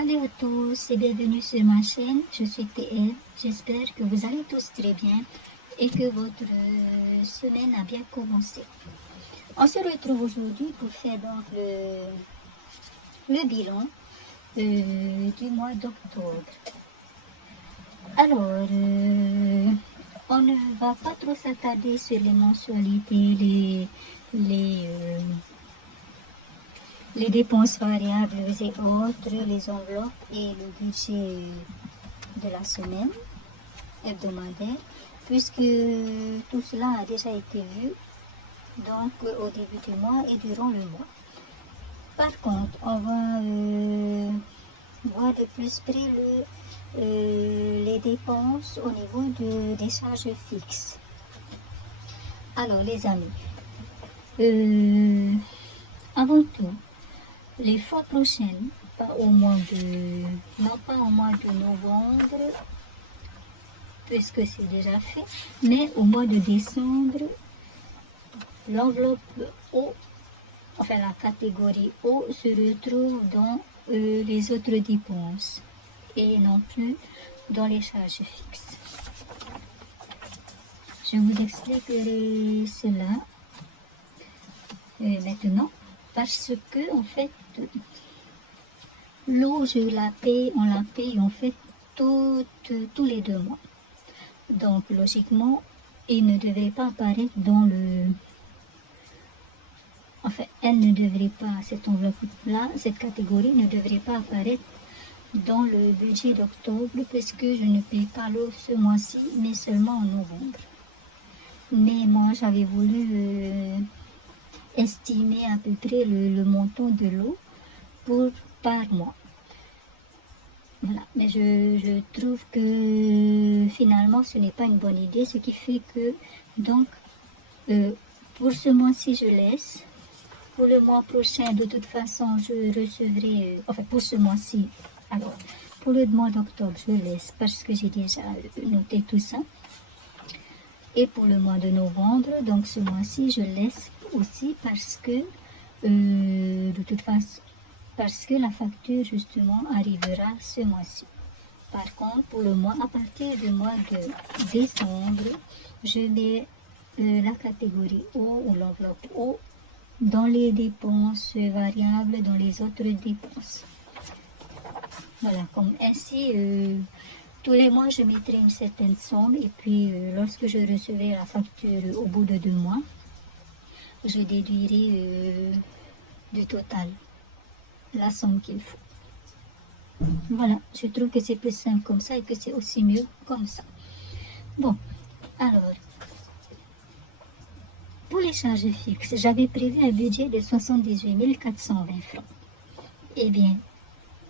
Salut à tous et bienvenue sur ma chaîne, je suis TL, j'espère que vous allez tous très bien et que votre semaine a bien commencé. On se retrouve aujourd'hui pour faire donc le bilan du mois d'octobre. Alors, on ne va pas trop s'attarder sur les mensualités, les dépenses variables et autres, les enveloppes et le budget de la semaine hebdomadaire, puisque tout cela a déjà été vu donc au début du mois et durant le mois. Par contre, on va voir de plus près les dépenses au niveau des charges fixes. Alors les amis, avant tout, les fois prochaines, non pas au mois de novembre, puisque c'est déjà fait, mais au mois de décembre, l'enveloppe O, enfin la catégorie O, se retrouve dans les autres dépenses et non plus dans les charges fixes. Je vous expliquerai cela maintenant, parce que en fait, l'eau, on la paye en fait tous les 2 mois. Donc logiquement, il ne devrait pas apparaître dans elle ne devrait pas, cette enveloppe-là, cette catégorie ne devrait pas apparaître dans le budget d'octobre, puisque je ne paye pas l'eau ce mois-ci, mais seulement en novembre. Mais moi, j'avais voulu estimer à peu près le montant de l'eau par mois. Voilà, mais je trouve que finalement ce n'est pas une bonne idée, ce qui fait que donc pour ce mois-ci je laisse, pour le mois prochain de toute façon je recevrai, pour ce mois-ci, alors pour le mois d'octobre je laisse parce que j'ai déjà noté tout ça, et pour le mois de novembre, donc ce mois-ci je laisse aussi parce que de toute façon, parce que la facture justement arrivera ce mois-ci. Par contre, pour le mois, à partir du mois de décembre, je mets la catégorie O ou l'enveloppe O dans les dépenses variables, dans les autres dépenses. Voilà, comme ainsi, tous les mois, je mettrai une certaine somme et puis lorsque je recevrai la facture au bout de 2 mois, je déduirai du total la somme qu'il faut. Voilà, je trouve que c'est plus simple comme ça et que c'est aussi mieux comme ça. Bon, alors, pour les charges fixes, j'avais prévu un budget de 78 420 francs. Eh bien,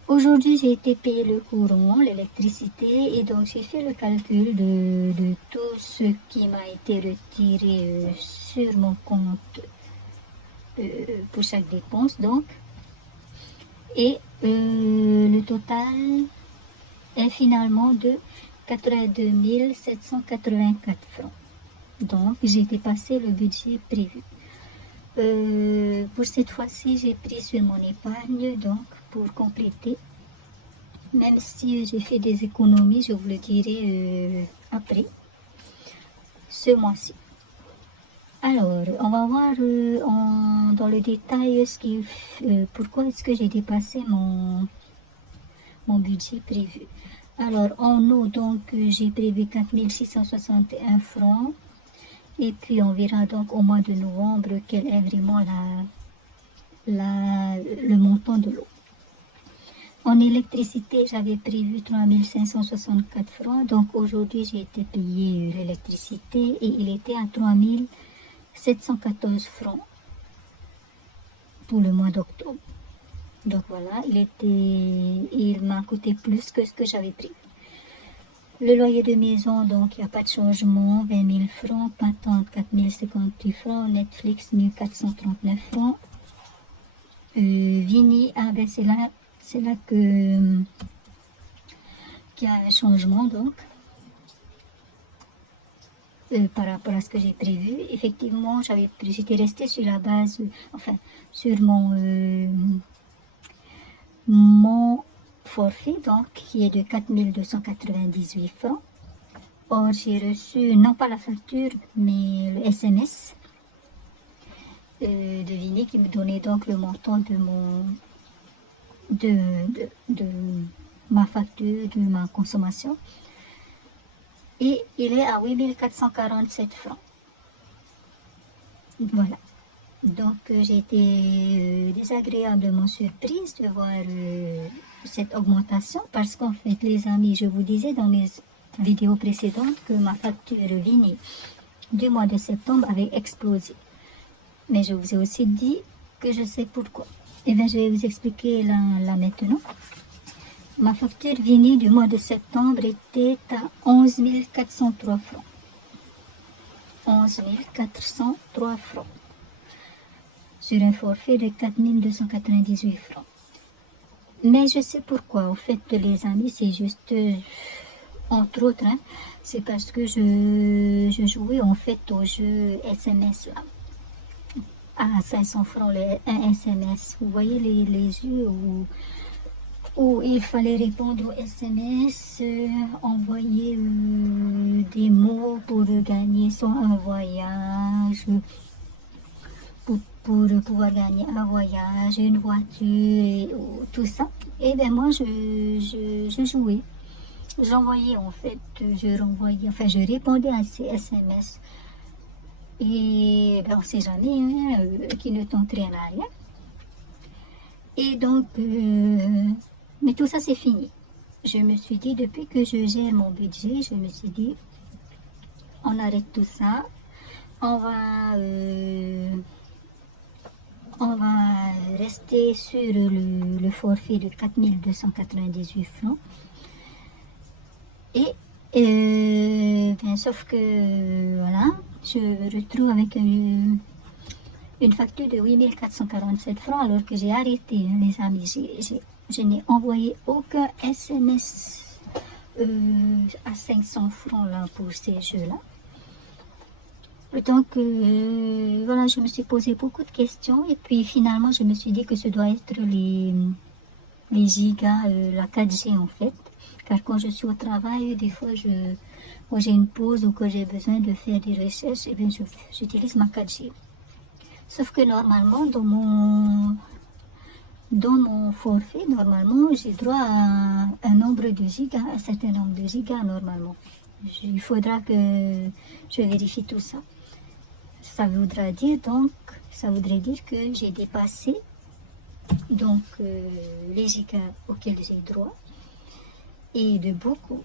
aujourd'hui, j'ai été payé le courant, l'électricité, et donc j'ai fait le calcul de tout ce qui m'a été retiré sur mon compte pour chaque dépense, donc. Et le total est finalement de 82 784 francs. Donc, j'ai dépassé le budget prévu. Pour cette fois-ci, j'ai pris sur mon épargne, donc, pour compléter. Même si j'ai fait des économies, je vous le dirai après, ce mois-ci. Alors, on va voir dans le détail pourquoi est-ce que j'ai dépassé mon budget prévu. Alors, en eau, donc, j'ai prévu 4 661 francs. Et puis, on verra donc au mois de novembre quel est vraiment le montant de l'eau. En électricité, j'avais prévu 3 564 francs. Donc, aujourd'hui, j'ai été payé l'électricité et il était à 3 714 francs pour le mois d'octobre. Donc voilà, il m'a coûté plus que ce que j'avais pris. Le loyer de maison, donc il n'y a pas de changement, 20 000 francs, patente 4 058 francs, Netflix 1439 francs. Vini, c'est là qu'il y a un changement donc. Par rapport à ce que j'ai prévu, effectivement, j'étais restée sur la base, sur mon forfait, donc, qui est de 4298 francs. Or, j'ai reçu, non pas la facture, mais le SMS de Vini qui me donnait donc le montant de ma facture, de ma consommation. Et il est à 8447 francs. Voilà. Donc, j'ai été désagréablement surprise de voir cette augmentation parce qu'en fait, les amis, je vous disais dans mes vidéos précédentes que ma facture Vini du mois de septembre avait explosé. Mais je vous ai aussi dit que je sais pourquoi. Et bien, je vais vous expliquer là maintenant. Ma facture Vini du mois de septembre était à 11 403 francs. 11 403 francs. Sur un forfait de 4298 francs. Mais je sais pourquoi. En fait, les amis, c'est juste, entre autres, hein, c'est parce que je jouais en fait au jeu SMS là. À 500 francs, un SMS. Vous voyez les jeux où il fallait répondre aux SMS, envoyer des mots pour gagner soit un voyage, pour pouvoir gagner un voyage, une voiture, et tout ça. Et bien moi, je jouais. J'envoyais en fait, je répondais à ces SMS. Et ben, on ne sait jamais, hein, qui ne tente rien à rien. Et donc, mais tout ça c'est fini. Je me suis dit, depuis que je gère mon budget, je me suis dit, on arrête tout ça. On va rester sur le forfait de 4298 francs. Et bien, sauf que voilà, je me retrouve avec une facture de 8447 francs alors que j'ai arrêté, hein, les amis. Je n'ai envoyé aucun SMS à 500 francs là, pour ces jeux-là. Donc, voilà, je me suis posé beaucoup de questions et puis finalement, je me suis dit que ce doit être les gigas, la 4G en fait. Car quand je suis au travail, des fois, quand j'ai une pause ou que j'ai besoin de faire des recherches, eh bien, j'utilise ma 4G. Sauf que normalement, dans mon forfait, normalement, j'ai droit à un nombre de gigas, un certain nombre de gigas normalement. Il faudra que je vérifie tout ça. Ça voudrait dire que j'ai dépassé donc les gigas auxquels j'ai droit et de beaucoup.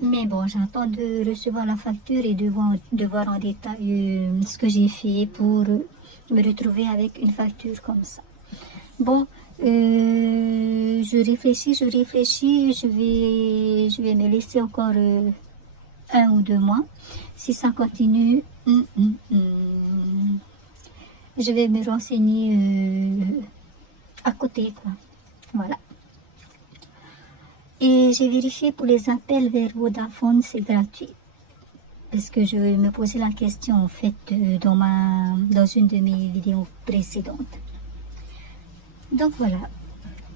Mais bon, j'attends de recevoir la facture et de voir en détail ce que j'ai fait pour me retrouver avec une facture comme ça. Bon, je réfléchis, je vais me laisser encore 1 ou 2 mois. Si ça continue, je vais me renseigner à côté, quoi. Voilà. Et j'ai vérifié pour les appels vers Vodafone, c'est gratuit. Parce que je me posais la question, en fait, dans une de mes vidéos précédentes. Donc voilà.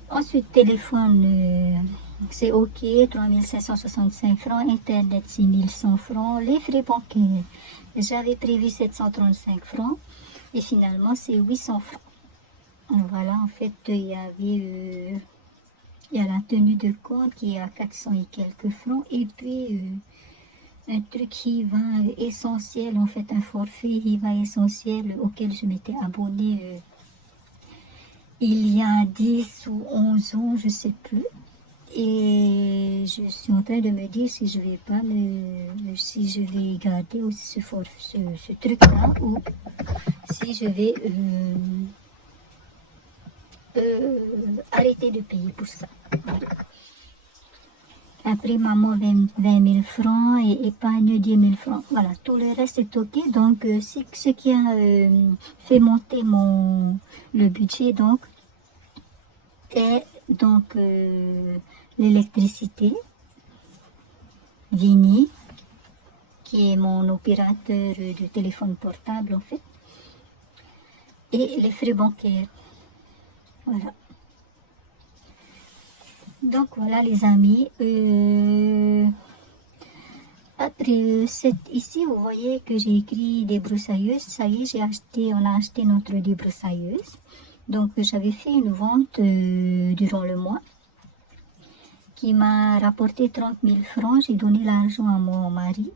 Ensuite, téléphone, c'est OK, 3565 francs, Internet 6100 francs, les frais bancaires, j'avais prévu 735 francs, et finalement c'est 800 francs. Voilà, en fait, il y a la tenue de compte qui est à 400 et quelques francs, et puis un truc qui va essentiel, en fait, un forfait qui va essentiel auquel je m'étais abonnée il y a 10 ou 11 ans, je ne sais plus. Et je suis en train de me dire si je vais garder aussi ce truc-là ou si je vais arrêter de payer pour ça. Après, maman, 20 000 francs et épargne 10 000 francs. Voilà, tout le reste est OK. Donc, ce qui a fait monter le budget, donc, est donc l'électricité, Vini, qui est mon opérateur de téléphone portable, en fait, et les frais bancaires. Voilà. Donc voilà les amis. Après ici, vous voyez que j'ai écrit débroussailleuse. Ça y est, on a acheté notre débroussailleuse. Donc j'avais fait une vente durant le mois qui m'a rapporté 30 000 francs. J'ai donné l'argent à mon mari.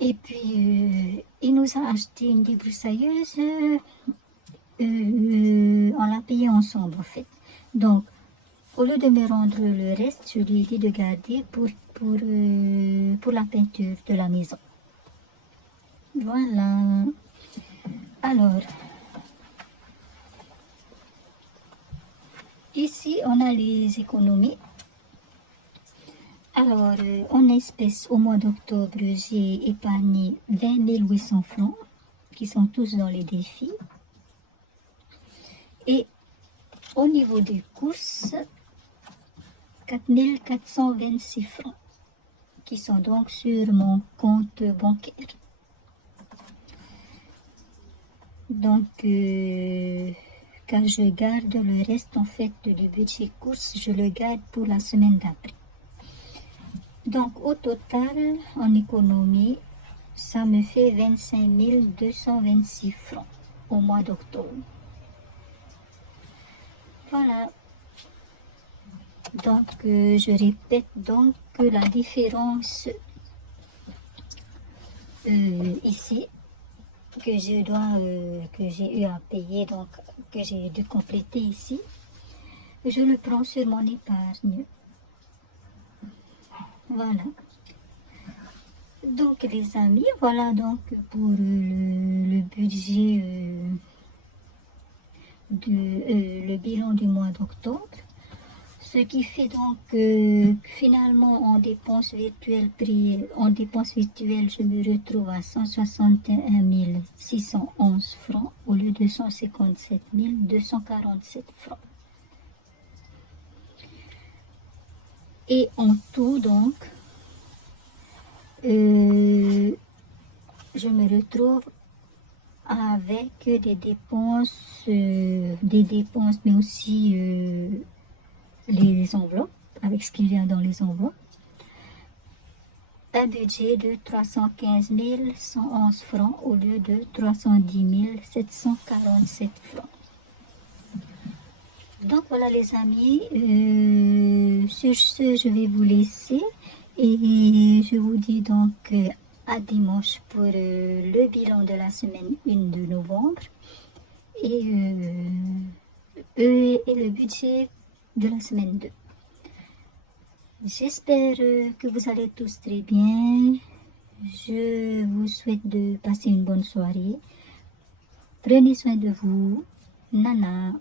Et puis il nous a acheté une débroussailleuse. On l'a payé ensemble en fait. Donc au lieu de me rendre le reste, je lui ai dit de garder pour la peinture de la maison. Voilà. Alors, ici, on a les économies. Alors, en espèces, au mois d'octobre, j'ai épargné 20 800 francs, qui sont tous dans les défis. Et au niveau des courses, 4 426 francs, qui sont donc sur mon compte bancaire. Donc, quand je garde le reste en fait du budget course, je le garde pour la semaine d'après. Donc, au total, en économie, ça me fait 25 226 francs au mois d'octobre. Voilà. Donc, je répète donc que la différence ici, que j'ai eu à payer, donc que j'ai dû compléter ici, je le prends sur mon épargne. Voilà. Donc les amis, voilà donc pour le budget le bilan du mois d'octobre. Ce qui fait donc finalement en dépenses virtuelles, je me retrouve à 161 611 francs au lieu de 157 247 francs. Et en tout donc, je me retrouve avec des dépenses, mais aussi les enveloppes, avec ce qu'il y a dans les enveloppes. Un budget de 315 111 francs au lieu de 310 747 francs. Donc voilà les amis, sur ce je vais vous laisser et je vous dis donc à dimanche pour le bilan de la semaine 1 de novembre et le budget de la semaine 2. J'espère que vous allez tous très bien. Je vous souhaite de passer une bonne soirée. Prenez soin de vous. Nana.